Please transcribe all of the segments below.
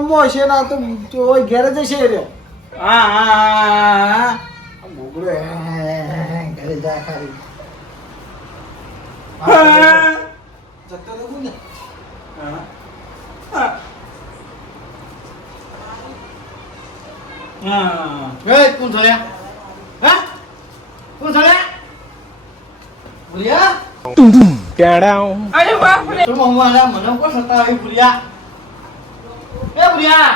ગમો હશે ના તો ઓય ઘેર જશે રે હા મોગળો ઘરે જા ખાલી જતો રહું ને એ કોણ છોડ્યા હા કોણ છોડ્યા ભૂલ્યા અરે બાપ રે તું મમ્મા મને કોણ સતાવી ભૂલ્યા એ ભૂલ્યા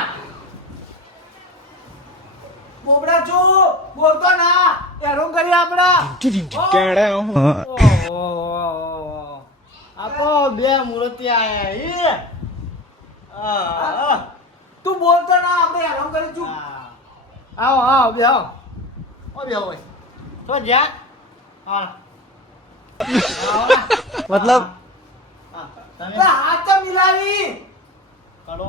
બોબડા છો બોલતો ના એરો કરી આપડા આપો બે મૂર્તિ આયા તું બોલતો ના આપણે એરો કરી છું આવો આવો બે આવો ઓ બે આવો તો જા હા मतलब તમે હાથ તો મિલાવી કરો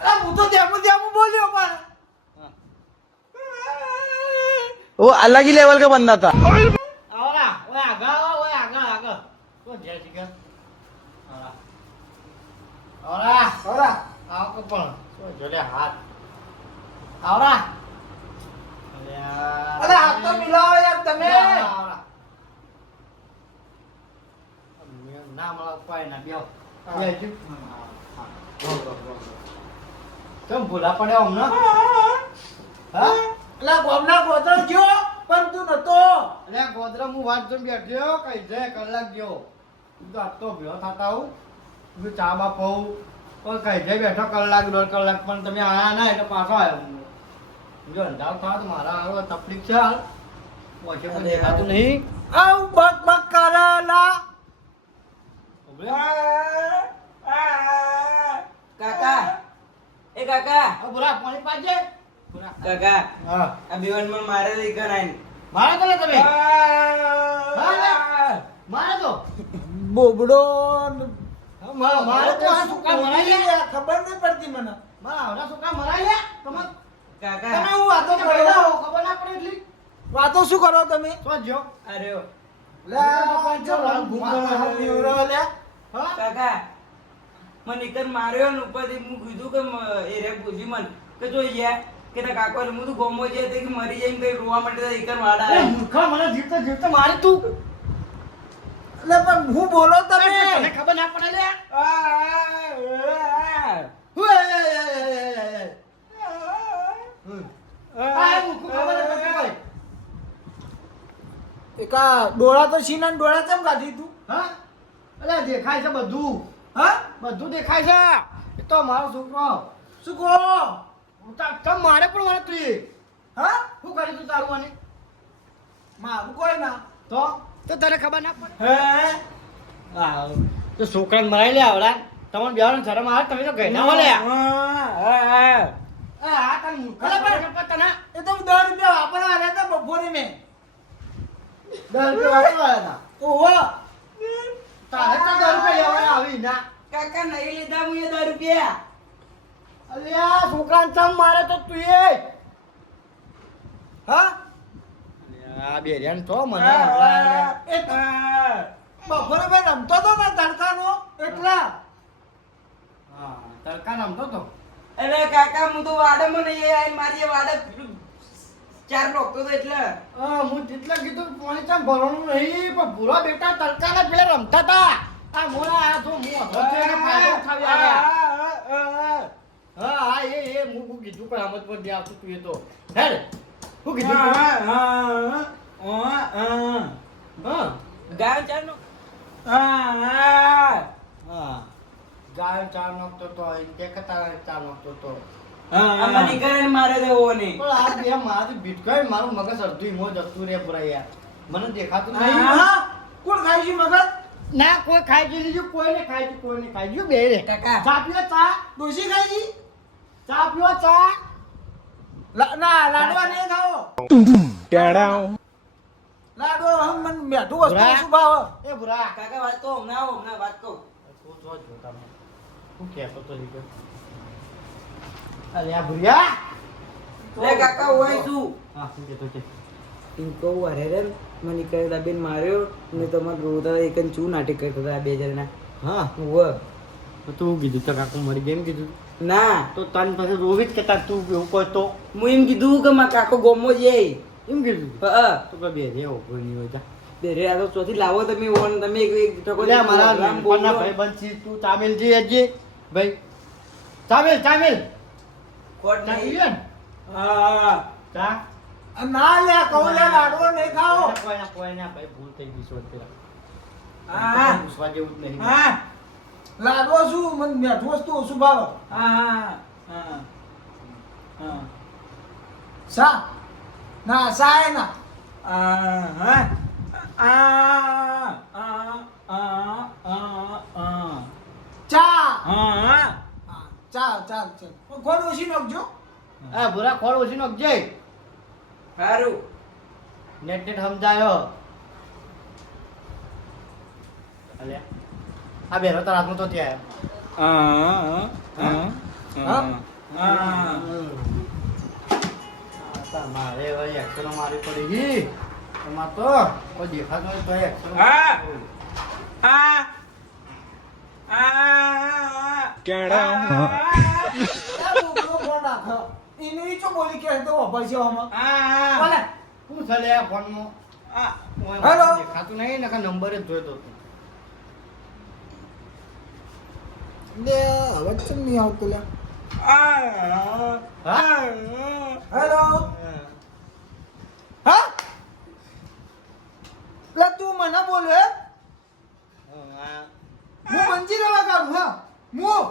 અરે હું તો જેમું બોલ્યો પણ वो अलग ही लेवल का बंदा था આવો ના ઓય આગળ તો જય શ્રી કૃષ્ણ આવરા ઓરા આવો કે પણ તો જોલે હાથ આવરા અરે હાથ તો મિલાવો યાર તમે ના મળે કોઈ ના બેહો બેહજો કેમ ભૂલા પડ્યા હમણાં હા અલા ગોમના ગોતરો ગયો પણ તું નતો અરે ગોદરા હું વાત જોઈને બેઠ્યો કઈ જાય કલાક ગયો તું તો આટલો ભેળો થતા હું તું ચા બા પઉં પણ કઈ જાય બેઠો કલાક દોઢ કલાક પણ તમે આયા ના એટલે પાછો આવ્યો હું જો અંધાર થાય તો મારા હવે તકલીફ છે હાલ પહોંચે પણ દેખાતું નહીં આવ બક બક કરેલા કાકા એ કાકા બુરા પાણી પાજે બુરા કાકા હા આ બીવનમાં મારે લઈ કરાય મારે તો તમે મારે તો બોબડો મારે તો આ સુકા મરાઈ લે ખબર નહીં પડતી મને મારા આવડા સુકા મરાઈ લે તમે કાકા તમે હું વાતો કરો ખબર ના પડે એટલી વાતો શું કરો તમે તો જો અરે લે બીવરો લે હા કાકા મને એકર માર્યો ને ઉપરથી હું કીધું કે એ રે પૂછી મન કે જો યાર કે ના કાકો હું તો ગોમો જે તે કે મરી જાય કઈ રોવા માટે એકર વાડા એ મૂર્ખા મને જીવતા જીવતા મારી તું એટલે પણ હું બોલો તમે તને ખબર ના પડે લે આ મૂર્ખું ખબર નથી પડતી એકા ડોળા તો છીના ડોળા કેમ કાઢી તું હા અલે દેખાય છે બધું હા બધું દેખાય છે એ તો મારો છોકરો શું કહો તમ મારે પણ મને તું હા શું કરી તું તારું મને મારું કોઈ ના તો તને ખબર ના પડે હે હા તો છોકરાને મરાઈ લે આવડા તમને બેવાનું શરમ આવે તમે તો ગઈ ના મળે આ તને મૂર્ખ તને એ તો 10 રૂપિયા વાપરવા આવ્યા હતા બપોરે મેં 10 રૂપિયા વાપરવાના ઓહો તારે તો 10 રૂપિયા લેવાના આવી ના કાકા નહીં લીધા હું એ 10 રૂપિયા અલ્યા છોકરાને ચમ મારે તો તું એ હા આ બે રેન તો મને એ બપોરે મેં રમતો હતો ને તડકાનો એટલા હા તડકા રમતો તો અરે કાકા હું તો વાડામાં નહીં આવીને મારી એ વાડા ચાર લોકતો તો એટલે હું જેટલા કીધું પાણી ચમ ભરવાનું નહીં પણ ભૂરા બેટા તડકાના પેલા રમતા હતા આ મોરા આ તો હું હતો છે એને ફાયદો ઉઠાવી આવ્યા હા હા એ હું કીધું પણ આમત પર દે આવતું તું એ તો હેડ હું કીધું તું? હા ગાય ચારનો હા ગાય ચાર નાખતો તો કે કતા ચાર નાખતો તો આમાં નીકળે મારે દેવો નહીં પણ આ બે મારી બીટકોઈન મારું મગજ અડધું ઈમો જતું રે પૂરા યાર મને દેખાતું નહીં હા કોણ ખાઈ છે મગજ ના કોઈ ખાઈ ગયું લીધું કોઈને ખાઈ ગયું બે રે કાકા ચા પીવો ચા ડોસી ખાઈ જી ચા પીવો ચા ના લાડવા નહીં ખાઓ લાડવો હમ મન મેઠું વસ્તુ બુરા. શું ભાવ એ બુરા કાકા વાત કહો હમણાં વાત કહો તું જો જોતા મને શું કહેતો તો લીધો અલ્યા ભુરિયા લે કાકા હોય શું હા શું કહેતો છે ઇન્કો અરે રે મને નીકળે દાબીને માર્યો ને તમારે રોતા એક ચૂ નાટક કરતા હતા બે જણા હા ઉવ્વ. તો તું કીધું તો કાકુ મરી ગયા એમ કીધું ના તો તને પછી રોવી જ કહેતા તું એવું કરતો હું એમ કીધું કે મારા કાકો ગોમો જાય. એમ કીધું હા તો કે બે રે કોઈ નહીં હોય જા. બે રે આ તો ચોથી લાવો તમે ઓન તમે એક ટકો બોલ્યા મારા રામ નાનપણના બોલો. ભાઈબંધ છી તું ચામેલ જી હજી ભાઈ ચામેલ ખોટ ચા નહીં. પીવે ને? હા ચા ના લે કહું લે લાડવો નહીં ખાઓ કોઈના ભાઈ ભૂલ થઈ ગઈ છે અત્યારે. હા પૂછવા જેવું જ નહીં હા લાડવો શું મને મીઠું વસ્તુ ઓછું ભાવે હા હા હા સા ના સાય ના ચા હા, ચા ચા ચા કોણ ઓછી નાખજો આ ભૂરા ખોળ ઓછી નાખજે સારું નેટ સમજાયો અલે આ બેરો તાર હાથમાં તો ત્યાં મારે હવે એક્સરો મારી પડી ગઈ એમાં તો કોઈ દેખાતો હોય તો એક્સરો ફોન રાખો એની ચો બોલી કે તો વાપર છે આમાં ભલે શું છે લે આ ફોનમાં હેલો. દેખાતું નહીં નકર નંબર જ જોઈતો હતો લે હવે ચમ નહીં આવતું લે હેલો હા લે તું મને બોલે હું મંજી રહેવા કાઢું હા હું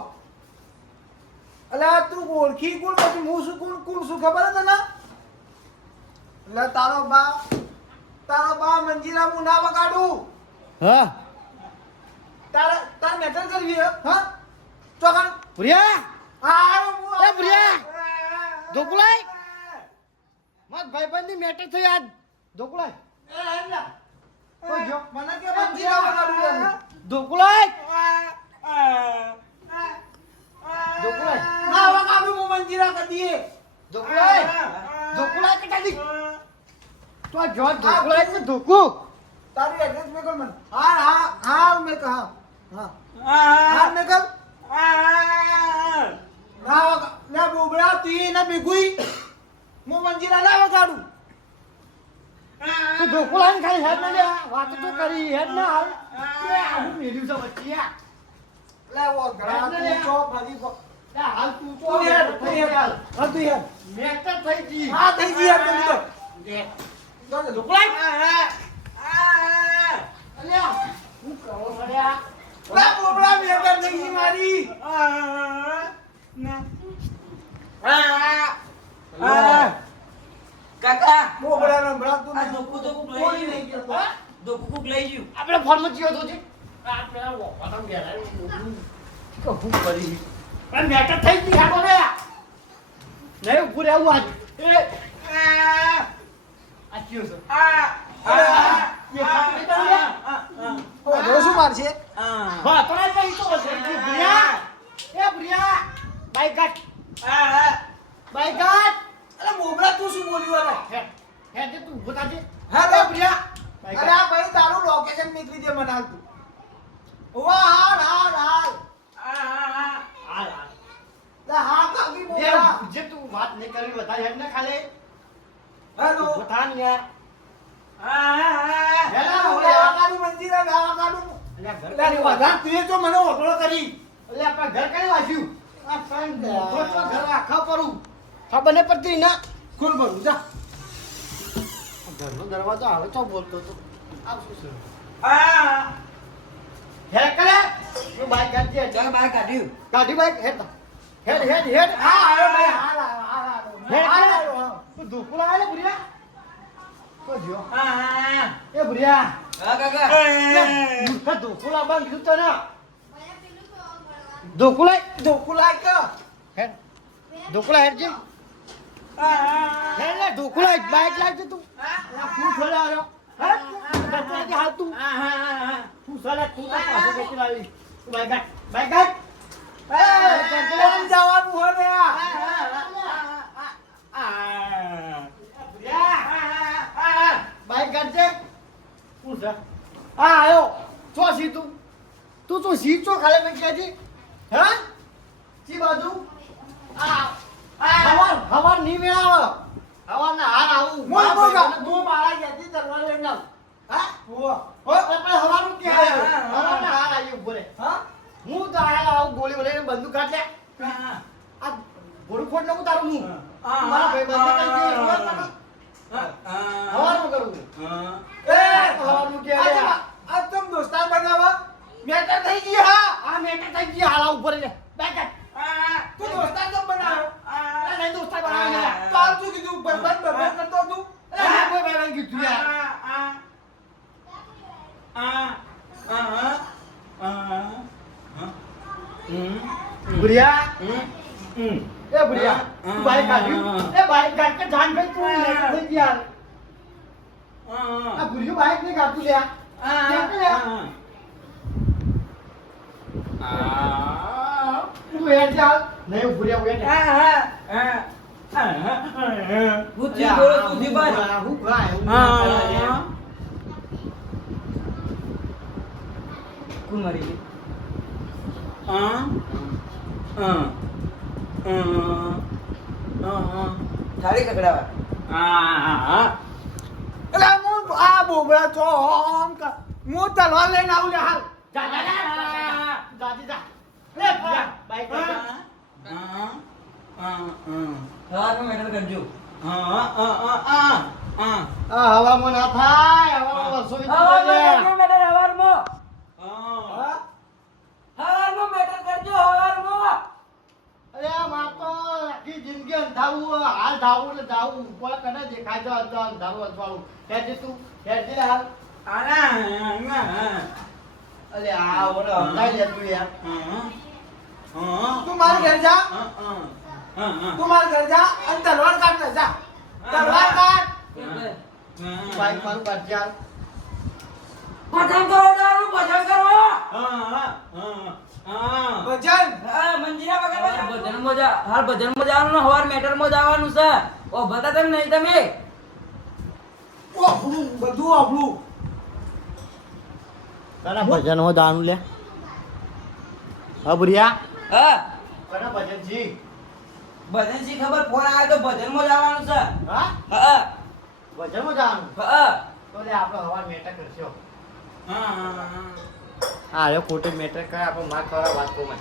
અલ્યા તું ઓળખી કોણ પછી હું શું કોણ શું ખબર છે તને એટલે તારો બા મંજીરા હું ના વગાડું હા તારા મેટર કરવી હે હા ચોકન પ્રિયા આ એ પ્રિયા ઢોકળાઈ મત ભાઈબંધની મેટર થઈ આજ ઢોકળાઈ કોઈ જો મને કે મંજીરા વગાડું એમ ઢોકળાઈ ઢોકળાઈ ના વગાડું હું મંજીરા કરી દઈએ ઢોકળાઈ ઢોકળાઈ કટાડી તો જો ઢોકળાઈ કે ઢોકુ તારું એડ્રેસ મેકલ મને હા મેં કહા હા મેકલ ના ના બોબડા તું એ ના બેગુઈ હું મંજીરા ના વગાડું તો ઢોકળાઈ ખાલી હેડ ના લે વાત તો કરી હેડ ના હાલ કે આવું મેલ્યું છે વચ્ચિયા લે વો ઘણા તું ચો ભાજી હાલ તું તો તું હેડ તું હેડ હાલ તું હેડ મેટર થઈ ગઈ હા થઈ ગઈ યાર જલ્દી તો ઢોકળાઈ અલ્યા હું કહો પડ્યા લે બોબડા મેટર થઈ ગઈ મારી કાકા બોબડા નંબરા તું આ ધોકું ધોકું લઈ કોઈ ગયું. નહીં ગયો હા? ધોકું કોક લઈ ગયું. આપણે ફોનમાં જીઓ તો છે આપણે વોપાટમ બેરા કહું કરી પણ મેટર થઈ ગઈ હા બોલે નહીં ઉભું રહેવું આજ એ આ કયો છે ઓ શું મારશે હા તો નહીં તો છે પ્રિયા એ પ્રિયા બાઈ ગાટ અરે બોબડા તું શું બોલ્યું અરે હે હે તે તું ઉભો થાજે હા પ્રિયા અરે આ ભાઈ તારું લોકેશન નીકળી દે મને હાલતું વાહ હાલ હાલ હાલ હાલ લે હા કાકી એ બોબડા જે તું વાત નહીં કરી બતા હેડ ને ખાલી હેલો ઉભો થાન યાર હેલો ગાવા કાઢું મંજીરા ગાવા કાઢું અલ્યા ઘર લે વધા તું એ જો મને ઓટળો કરી એટલે આપણા ઘર કઈ વાંચ્યું આ ફ્રેન્ડ મોટો ઘર આખા પરું ખબર ને પડતી ના ખોલ ભરું જા ઘરનો દરવાજો આવે તો બોલતો તો આ શું છે હે કરે તું બાઈક કાઢજે ચાલ બહાર કાઢ્યું. ગાડી બાઈક હેડ હેડ હા આવ્યો ભાઈ હાલ આવ્યો તું ધોકું લાવે ને ભુરિયા તો જો એ ભુરિયા હા કાકા મૂર્ખા ધોકું લાવવાનું કીધું તને ધોકું લાય ધોકું લાય કે હેડ ધોકું લાય હેડ જે હેડ લે ધોકું લાય બાઈક લાવજે તું ફૂલ ખોલે આવ્યો હેડ ધોકું હાલ તું તું સાલા તું તો પાછો બેસી લાવી તું બાઈક કાઢ કોણ જવાનું હોય ને આ બાઈક કાઢજે પૂછ હા આયો ચો છી તું તો સીચો ખાલે મેં કહેજી હા સી બાજુ હવાર નહીં મેળાવ હવારના હાર આવું હું મારા ઘેરથી તલવાર લઈને આવું. હા? આપણે હવાનું ક્યાં આવ્યો હવારના હાર આવી ઉભો રે હા? હું તો આવું ગોળી લઈને બંદૂક કાઢ લે આ ગોળું ખોટ નવું તારું હું મારા ભાઈ બંધ કરી હવાનું કરું એ, હવાનું કે આ તમ દોસ્તાર બનાવવા મેટર થઈ ગઈ હા. આ મેટર થઈ ગઈ હાલ ઉપર લે બેક તું દોસ્તાર કેમ બનાવ્યો? નહીં દોસ્તા બનાવી લે તો આ શું કીધું? બરબાદ કરતો તું? અરે કોઈ બેન કીધું યાર બુરિયા એ બુરિયા તું બાઈક કાઢ્યું એ બાઈક કાઢ કે જાન ભાઈ તું લેટર થઈ ગઈ યાર આ બુરિયો બાઈક નહીં કાઢતું લે તું હેડ ચાલ નહીં બુરિયા હેડ બુદ્ધિ બોલો બુદ્ધિ બાજ હું ગાય કોણ મરી ગઈ થાળી કકડાવા એટલે હું આ બોબડા છો આમ કા હું તલવાર લઈને આવું લે હાલ. જા જા જા જા લે બુરિયા બાઈક કાઢ સવારમાં મેટર કરજો આ હવામાં ના થાય હવામાં વસો હવારમાં મેટર હવારમાં હા? હવારમાં મેટર કરજો હવારમાં અરે માર તો આખી જિંદગી અંધારું હાલ ધાવું એટલે ધાવું ઉપર કને દેખાય તો અંધારું અંધારું હેડ તું હેડ દે હાલ અરે આ ઓરે હમણાં લે તું યાર તું મારા ઘેર જા. તું મારા ઘેર જા અને તલવાર કાઢ ને જા. તલવાર કાઢ. બાઈક મારું કાઢ યાર ભજન કરો દારૂ ભજન કરો ભજન. મંજીરા વગર ભજન મજા હાલ ભજન મજા આવવાનું હવાર મેટર મજા આવવાનું છે ઓ બતા તમે નહીં તમે આપણું બધું આપણું. તારા ભજન હો દાનું લે હા બુરિયા હા કના ભજન જી ભજન સી ખબર ફોન આવ્યો તો ભજન મજા આવવાનું છે હા હા ભજન માં જવાનું હા તો લે આપણે હવાર મેટર કરશો હા રે ખોટું મેટર કરે આપણે માર કરવા વાત કોમાં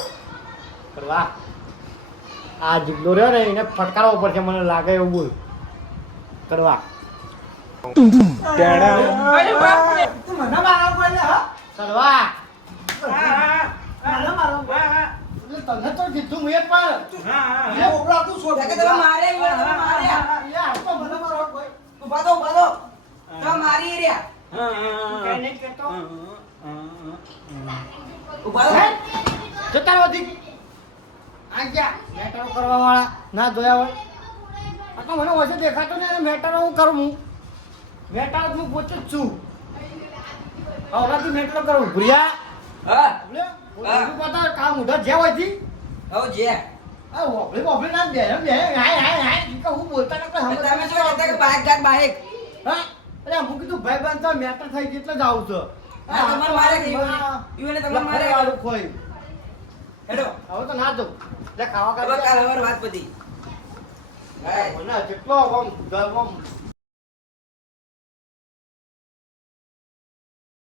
કરવા આ જિલ્લો રહ્યો ને એને ફટકારવો પડશે મને લાગે એવું બોલ કરવા તું મને મારવા પડે હા? કરવા મને મારવા પડે. એટલે તને તો કીધું હું એક પણ એ બોબડા તું છોડ. કે તમે મારે તમે માર્યા યાર તો મને મારવા પડે. ઉભા તો તમે મારી રહ્યા કઈ નહીં કહેતો ઉભા હે? તો જતા રહો દી આ ગયા મેટરો કરવા વાળા ના જોયા હોય આ તો મને ઓછો દેખાતો ને મેટરો હું કરું હું મેટરો તો હું પોતે જ છું હવરાથી મેટરો કરું ભૂલ્યા હા પતા કામ ઉધર જે હોય થી હવે જે આ વોપલી વોપલી ના બે હાય હાય હાય કે હું બોલતા નતો તમે શું કહેતા કે બાઈક ગાડ બાઈક હા અરે હું કીધું ભાઈ બંધ તો મેટર થઈ ગઈ એટલે જ આવું છું હા તમારે મારે કે ઈવને તમારે મારે વાળું ખોઈ હેડો હવે તો ના દઉં લે ખાવા હવે કરવા કાલ હવાર વાત પતી મને જેટલો આમ